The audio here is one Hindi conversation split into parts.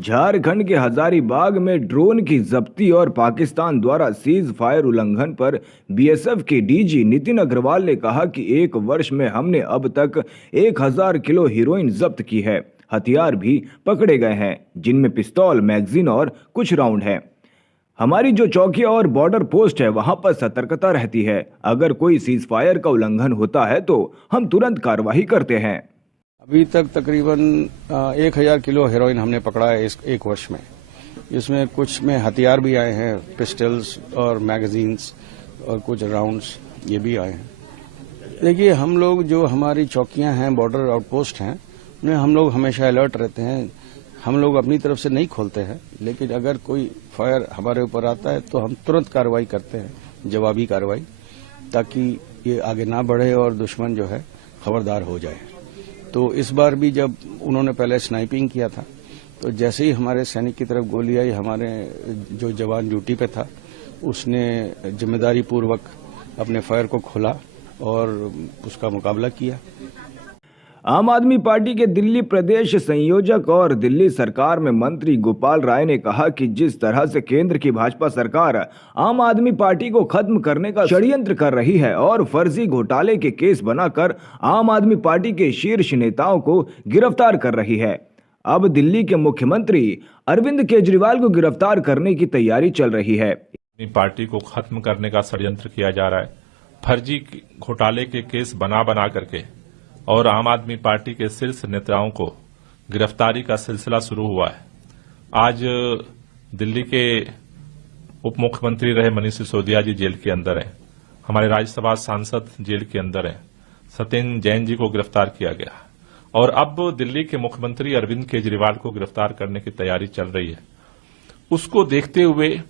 झारखंड के हजारीबाग में ड्रोन की जब्ती और पाकिस्तान द्वारा सीज फायर उल्लंघन पर बीएसएफ के डीजी नितिन अग्रवाल ने कहा कि 1 वर्ष में हमने अब तक 1000 किलो हीरोइन जब्त की है। हथियार भी पकड़े गए हैं, जिनमें पिस्तौल, मैगजीन और कुछ राउंड है। हमारी जो चौकियां और बॉर्डर पोस्ट है, वहां पर सतर्कता रहती है। अगर कोई सीज फायर का उल्लंघन होता है तो हम तुरंत कार्रवाई करते हैं। अभी तक तकरीबन 1000 किलो हेरोइन हमने पकड़ा है इस 1 वर्ष में। इसमें कुछ में हथियार भी आए हैं, पिस्टल्स और मैगजीन्स और कुछ राउंड्स ये भी आए हैं। देखिए, हम लोग जो हमारी चौकियां हैं, बॉर्डर आउटपोस्ट हैं, उन्हें हम लोग हमेशा अलर्ट रहते हैं। हम लोग अपनी तरफ से नहीं खोलते हैं, लेकिन अगर कोई फायर हमारे ऊपर आता है तो हम तुरंत कार्रवाई करते हैं, जवाबी कार्रवाई, ताकि ये आगे ना बढ़े और दुश्मन जो है खबरदार हो जाए। तो इस बार भी जब उन्होंने पहले स्नाइपिंग किया था, तो जैसे ही हमारे सैनिक की तरफ गोली आई, हमारे जो जवान ड्यूटी पे था उसने जिम्मेदारी पूर्वक अपने फायर को खोला और उसका मुकाबला किया। आम आदमी पार्टी के दिल्ली प्रदेश संयोजक और दिल्ली सरकार में मंत्री गोपाल राय ने कहा कि जिस तरह से केंद्र की भाजपा सरकार आम आदमी पार्टी को खत्म करने का षड्यंत्र कर रही है और फर्जी घोटाले के केस बनाकर आम आदमी पार्टी के शीर्ष नेताओं को गिरफ्तार कर रही है, अब दिल्ली के मुख्यमंत्री अरविंद केजरीवाल को गिरफ्तार करने की तैयारी चल रही है। पार्टी को खत्म करने का षड्यंत्र किया जा रहा है, फर्जी घोटाले के केस बना करके, और आम आदमी पार्टी के शीर्ष नेताओं को गिरफ्तारी का सिलसिला शुरू हुआ है। आज दिल्ली के उप मुख्यमंत्री रहे मनीष सिसोदिया जी जेल के अंदर हैं, हमारे राज्यसभा सांसद जेल के अंदर हैं, सत्येंद्र जैन जी को गिरफ्तार किया गया और अब दिल्ली के मुख्यमंत्री अरविंद केजरीवाल को गिरफ्तार करने की तैयारी चल रही है। उसको देखते हुए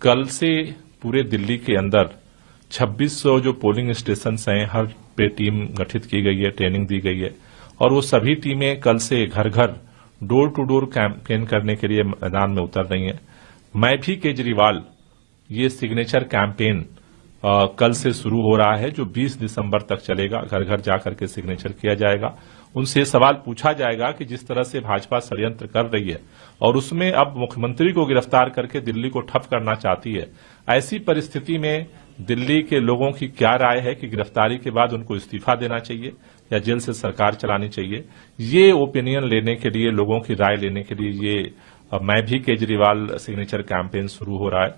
कल से पूरे दिल्ली के अंदर 2600 जो पोलिंग स्टेशन हैं, हर पे टीम गठित की गई है, ट्रेनिंग दी गई है और वो सभी टीमें कल से घर घर डोर टू डोर कैंपेन करने के लिए मैदान में उतर रही हैं। मैं भी केजरीवाल, ये सिग्नेचर कैंपेन कल से शुरू हो रहा है, जो 20 दिसंबर तक चलेगा। घर घर जाकर के सिग्नेचर किया जाएगा, उनसे सवाल पूछा जाएगा कि जिस तरह से भाजपा षड्यंत्र कर रही है और उसमें अब मुख्यमंत्री को गिरफ्तार करके दिल्ली को ठप करना चाहती है, ऐसी परिस्थिति में दिल्ली के लोगों की क्या राय है कि गिरफ्तारी के बाद उनको इस्तीफा देना चाहिए या जेल से सरकार चलानी चाहिए। ये ओपिनियन लेने के लिए, लोगों की राय लेने के लिए ये मैं भी केजरीवाल सिग्नेचर कैंपेन शुरू हो रहा है।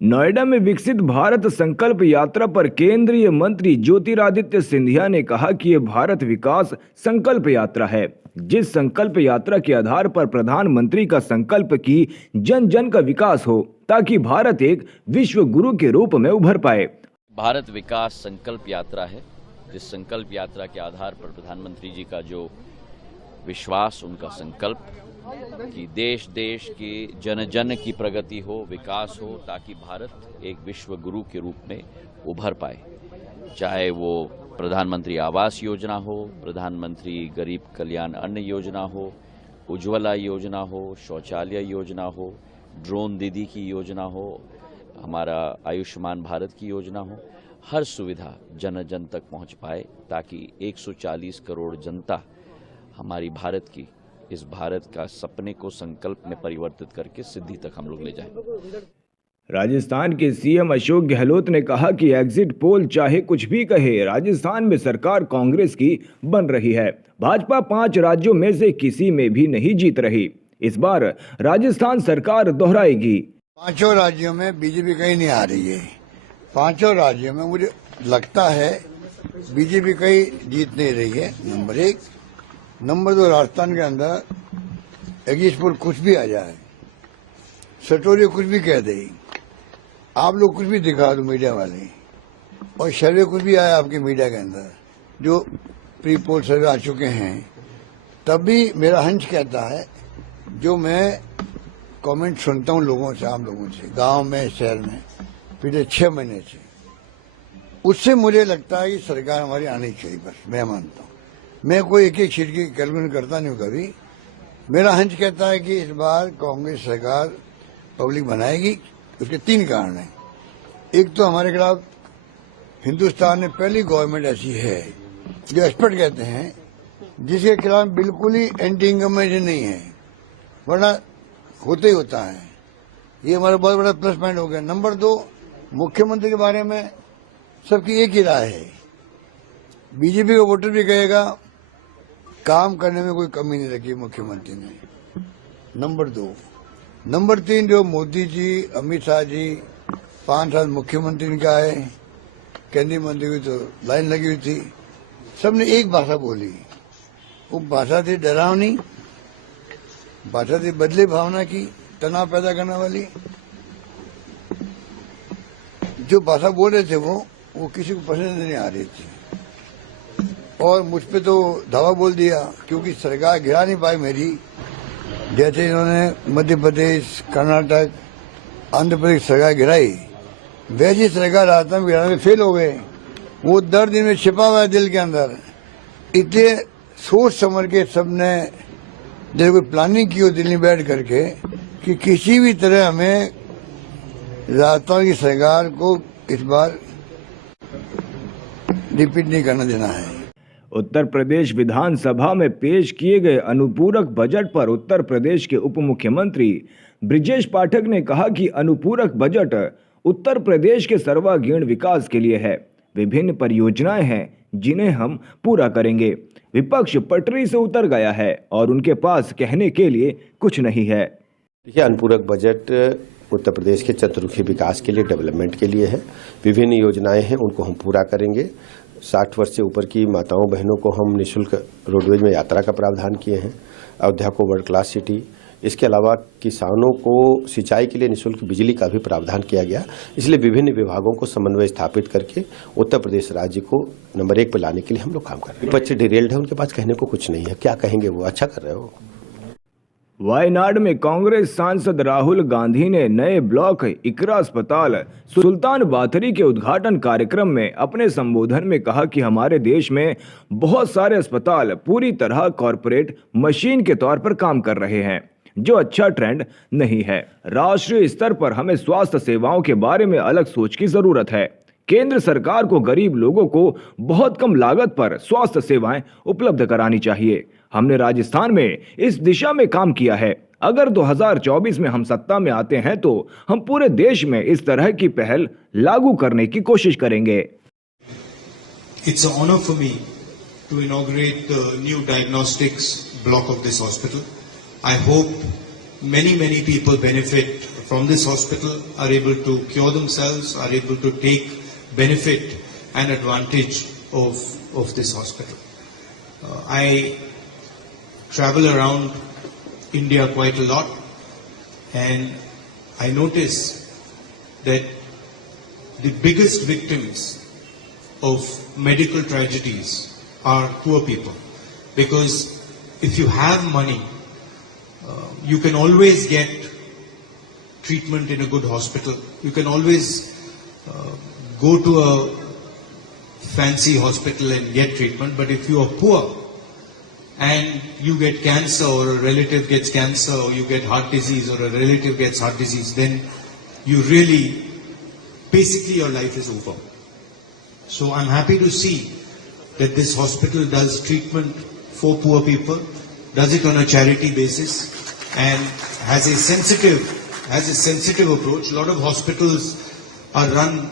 नोएडा में विकसित भारत संकल्प यात्रा पर केंद्रीय मंत्री ज्योतिरादित्य सिंधिया ने कहा कि ये भारत विकास संकल्प यात्रा है, जिस संकल्प यात्रा के आधार पर प्रधानमंत्री का संकल्प की जन जन का विकास हो, ताकि भारत एक विश्व गुरु के रूप में उभर पाए। भारत विकास संकल्प यात्रा है, जिस संकल्प यात्रा के आधार पर प्रधानमंत्री जी का जो विश्वास, उनका संकल्प कि देश देश की जन जन की प्रगति हो, विकास हो, ताकि भारत एक विश्व गुरु के रूप में उभर पाए। चाहे वो प्रधानमंत्री आवास योजना हो, प्रधानमंत्री गरीब कल्याण अन्न योजना हो, उज्ज्वला योजना हो, शौचालय योजना हो, ड्रोन दीदी की योजना हो, हमारा आयुष्मान भारत की योजना हो, हर सुविधा जन जन तक पहुंच पाए, ताकि 140 करोड़ जनता हमारी भारत की, इस भारत का सपने को संकल्प में परिवर्तित करके सिद्धि तक हम लोग ले जाएं। राजस्थान के सीएम अशोक गहलोत ने कहा कि एग्जिट पोल चाहे कुछ भी कहे, राजस्थान में सरकार कांग्रेस की बन रही है। भाजपा 5 राज्यों में से किसी में भी नहीं जीत रही। इस बार राजस्थान सरकार दोहराएगी। 5 राज्यों में बीजेपी कहीं नहीं आ रही है। 5 राज्यों में मुझे लगता है बीजेपी कहीं जीत नहीं रही है, नंबर 1। नंबर 2, राजस्थान के अंदर एग्जिट पोल कुछ भी आ जाए, सटोरी कुछ भी कह दे, आप लोग कुछ भी दिखा दो मीडिया वाले, और सर्वे कुछ भी आया आपके मीडिया के अंदर, जो प्री पोल सर्वे आ चुके हैं, तब भी मेरा हंच कहता है, जो मैं कमेंट सुनता हूं लोगों से, आम लोगों से, गांव में, शहर में, पिछले 6 महीने से, उससे मुझे लगता है कि सरकार हमारी आनी चाहिए। बस मैं मानता हूं, मैं कोई एक सीट की कैलकुलेशन करता नहीं हूं कभी। मेरा हंच कहता है कि इस बार कांग्रेस सरकार पब्लिक बनाएगी। उसके 3 कारण हैं। एक तो हमारे खिलाफ हिंदुस्तान में पहली गवर्नमेंट ऐसी है जो एक्सपर्ट कहते हैं, जिसके खिलाफ बिल्कुल ही एंटी इनकमेंसी नहीं है, वरना होते ही होता है। ये हमारा बहुत बड़ा प्लस पॉइंट हो गया। नंबर 2, मुख्यमंत्री के बारे में सबकी एक ही राय है। बीजेपी का वोटर भी कहेगा काम करने में कोई कमी नहीं रखी मुख्यमंत्री ने। नंबर 2। नंबर 3, जो मोदी जी, अमित शाह जी 5 साल मुख्यमंत्री इनका है, केंद्रीय मंत्री की तो लाइन लगी हुई थी, सबने एक भाषा बोली। वो भाषा थी डरावनी, भाषा थी बदले भावना की, तनाव पैदा करने वाली। जो भाषा बोल रहे थे वो किसी को पसंद नहीं आ रही थी। और मुझ पे तो धावा बोल दिया, क्योंकि सरकार गिरा नहीं पाई मेरी। जैसे इन्होंने मध्य प्रदेश, कर्नाटक, आंध्र प्रदेश सरकार गिराई, वैसी सरकार राजस्थान में गिराने में फेल हो गए। वो दर्द इनमें छिपा हुआ है दिल के अंदर। इतने सोच समझ के सबने जैसे कोई प्लानिंग की हो दिल्ली बैठ करके कि किसी भी तरह हमें राजस्थान की सरकार को इस बार रिपीट नहीं करना देना है। उत्तर प्रदेश विधानसभा में पेश किए गए अनुपूरक बजट पर उत्तर प्रदेश के उप मुख्यमंत्री ब्रिजेश पाठक ने कहा कि अनुपूरक बजट उत्तर प्रदेश के सर्वांगीण विकास के लिए है। विभिन्न परियोजनाएं हैं जिन्हें हम पूरा करेंगे। विपक्ष पटरी से उतर गया है और उनके पास कहने के लिए कुछ नहीं है। देखिए, अनुपूरक बजट उत्तर प्रदेश के चतुर्मुखी विकास के लिए, डेवलपमेंट के लिए है। विभिन्न योजनाएं हैं, उनको हम पूरा करेंगे। 60 वर्ष से ऊपर की माताओं बहनों को हम निःशुल्क रोडवेज में यात्रा का प्रावधान किए हैं। अयोध्या को वर्ल्ड क्लास सिटी, इसके अलावा किसानों को सिंचाई के लिए निःशुल्क बिजली का भी प्रावधान किया गया। इसलिए विभिन्न विभागों को समन्वय स्थापित करके उत्तर प्रदेश राज्य को नंबर 1 पर लाने के लिए हम लोग काम कर रहे हैं। विपक्ष डिरेल्ड है, उनके पास कहने को कुछ नहीं है। क्या कहेंगे, वो अच्छा कर रहे हो। वायनाड में कांग्रेस सांसद राहुल गांधी ने नए ब्लॉक इकरा अस्पताल सुल्तान बाथरी के उद्घाटन कार्यक्रम में अपने संबोधन में कहा कि हमारे देश में बहुत सारे अस्पताल पूरी तरह कॉरपोरेट मशीन के तौर पर काम कर रहे हैं, जो अच्छा ट्रेंड नहीं है। राष्ट्रीय स्तर पर हमें स्वास्थ्य सेवाओं के बारे में अलग सोच की जरूरत है। केंद्र सरकार को गरीब लोगों को बहुत कम लागत पर स्वास्थ्य सेवाएं उपलब्ध करानी चाहिए। हमने राजस्थान में इस दिशा में काम किया है। अगर 2024 में हम सत्ता में आते हैं तो हम पूरे देश में इस तरह की पहल लागू करने की कोशिश करेंगे। It's an honor for me to inaugurate the new diagnostics block of this hospital. I hope many people benefit from this hospital, are able to cure themselves, are able to take benefit and advantage of this hospital. I travel around India quite a lot, and I notice that the biggest victims of medical tragedies are poor people, because if you have money, you can always get treatment in a good hospital. You can always go to a fancy hospital and get treatment. But if you are poor and you get cancer, or a relative gets cancer, or you get heart disease, or a relative gets heart disease, then you really, basically your life is over. So I'm happy to see that this hospital does treatment for poor people, does it on a charity basis, and has a sensitive approach. A lot of hospitals are run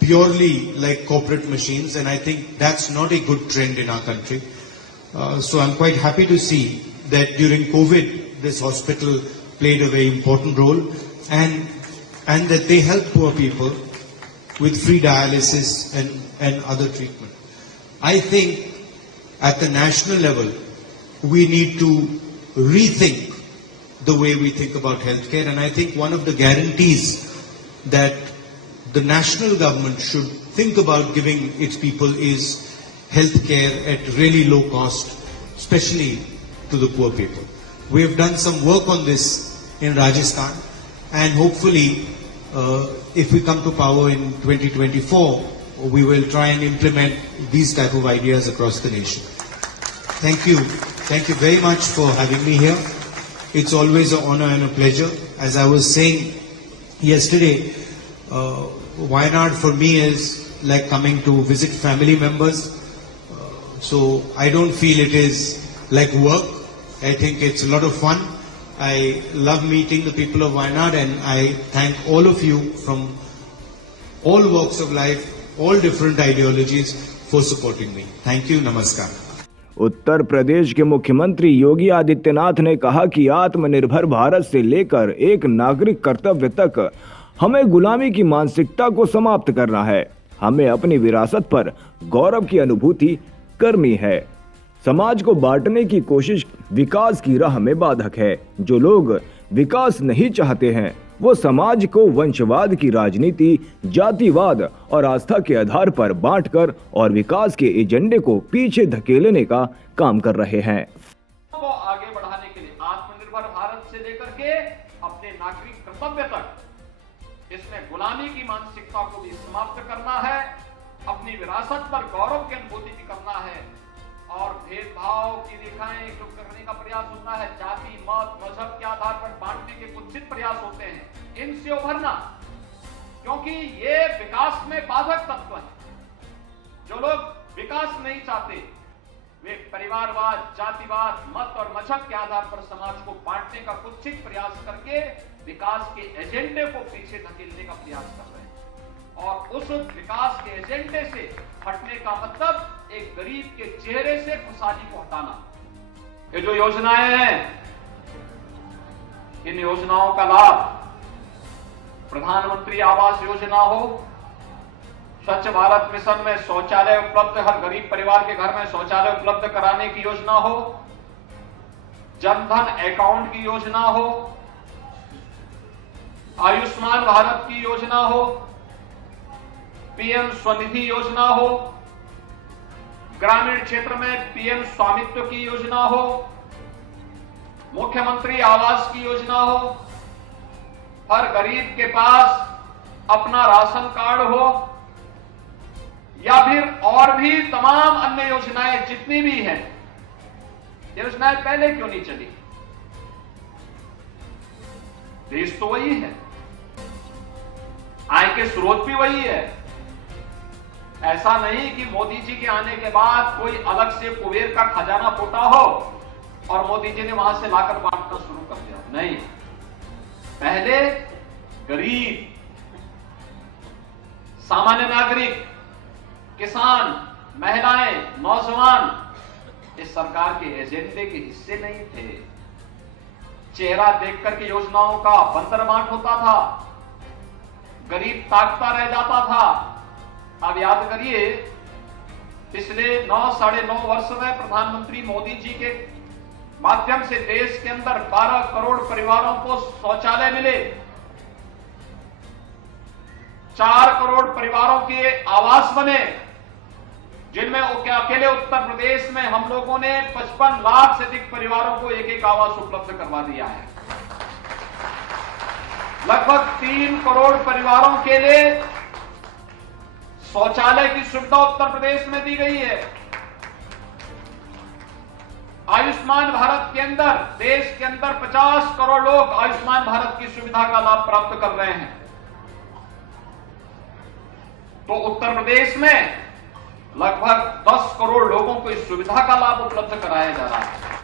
purely like corporate machines, and I think that's not a good trend in our country. So I'm quite happy to see that during COVID, this hospital played a very important role, and that they help poor people with free dialysis and other treatment. I think at the national level, we need to rethink the way we think about healthcare, and I think one of the guarantees that the national government should think about giving its people is healthcare at really low cost, especially to the poor people. We have done some work on this in Rajasthan, and hopefully if we come to power in 2024, we will try and implement these type of ideas across the nation. Thank you very much for having me here. It's always an honor and a pleasure. As I was saying yesterday, Wayanad for me is like coming to visit family members. So I don't feel it is like work. I think it's a lot of fun. I love meeting the people of Wayanad, and I thank all of you from all walks of life, all different ideologies for supporting me. Thank you. Namaskar. Uttar Pradesh के मुख्यमंत्री योगी आदित्यनाथ ने कहा कि आत्मनिर्भर भारत से लेकर एक नागरिक कर्तव्य तक हमें गुलामी की मानसिकता को समाप्त करना है। हमें अपनी विरासत पर गौरव की अनुभूति करनी है। समाज को बांटने की कोशिश विकास की राह में बाधक है। जो लोग विकास नहीं चाहते हैं वो समाज को वंशवाद की राजनीति, जातिवाद और आस्था के आधार पर बांटकर और विकास के एजेंडे को पीछे धकेलने का काम कर रहे हैं। को आगे बढ़ाने के लिए आत्मनिर्भर भारत से लेकर के अपने नागरिक कर्तव्य तक इसमें गुलामी की मानसिकता को भी समाप्त करना है, अपनी विरासत पर गौरव की अनुभूति भी करना है और भेदभाव की रेखाएं जो करने का प्रयास होता है, जाति, मत, मजहब के आधार पर बांटने के कुत्सित प्रयास होते हैं, इनसे उभरना, क्योंकि ये विकास में बाधक तत्व है। जो लोग विकास नहीं चाहते वे परिवारवाद, जातिवाद, मत और मजहब के आधार पर समाज को बांटने का कुत्सित प्रयास करके विकास के एजेंडे को पीछे धकेलने का प्रयास कर रहे हैं और उस विकास के एजेंडे से हटने का मतलब एक गरीब के चेहरे से खुशहाली को हटाना। ये जो योजनाएं हैं, इन योजनाओं का लाभ प्रधानमंत्री आवास योजना हो, स्वच्छ भारत मिशन में शौचालय उपलब्ध, हर गरीब परिवार के घर में शौचालय उपलब्ध कराने की योजना हो, जनधन अकाउंट की योजना हो, आयुष्मान भारत की योजना हो, पीएम स्वनिधि योजना हो, ग्रामीण क्षेत्र में पीएम स्वामित्व की योजना हो, मुख्यमंत्री आवास की योजना हो, हर गरीब के पास अपना राशन कार्ड हो, या फिर और भी तमाम अन्य योजनाएं जितनी भी हैं, योजनाएं पहले क्यों नहीं चली? देश तो वही है, आय के स्रोत भी वही है। ऐसा नहीं कि मोदी जी के आने के बाद कोई अलग से कुबेर का खजाना फूटा हो और मोदी जी ने वहां से लाकर बांटना शुरू कर दिया। नहीं, पहले गरीब, सामान्य नागरिक, किसान, महिलाएं, नौजवान इस सरकार के एजेंडे के हिस्से नहीं थे। चेहरा देखकर के योजनाओं का बंतर बांट होता था, गरीब ताकता रह जाता था। अब याद करिए, पिछले 9-9.5 वर्ष में प्रधानमंत्री मोदी जी के माध्यम से देश के अंदर 12 करोड़ परिवारों को शौचालय मिले, 4 करोड़ परिवारों के आवास बने, जिनमें अकेले उत्तर प्रदेश में हम लोगों ने 55 लाख से अधिक परिवारों को एक आवास उपलब्ध करवा दिया है। लगभग 3 करोड़ परिवारों के लिए शौचालय की सुविधा उत्तर प्रदेश में दी गई है। आयुष्मान भारत के अंदर देश के अंदर 50 करोड़ लोग आयुष्मान भारत की सुविधा का लाभ प्राप्त कर रहे हैं। तो उत्तर प्रदेश में लगभग 10 करोड़ लोगों को इस सुविधा का लाभ उपलब्ध कराया जा रहा है।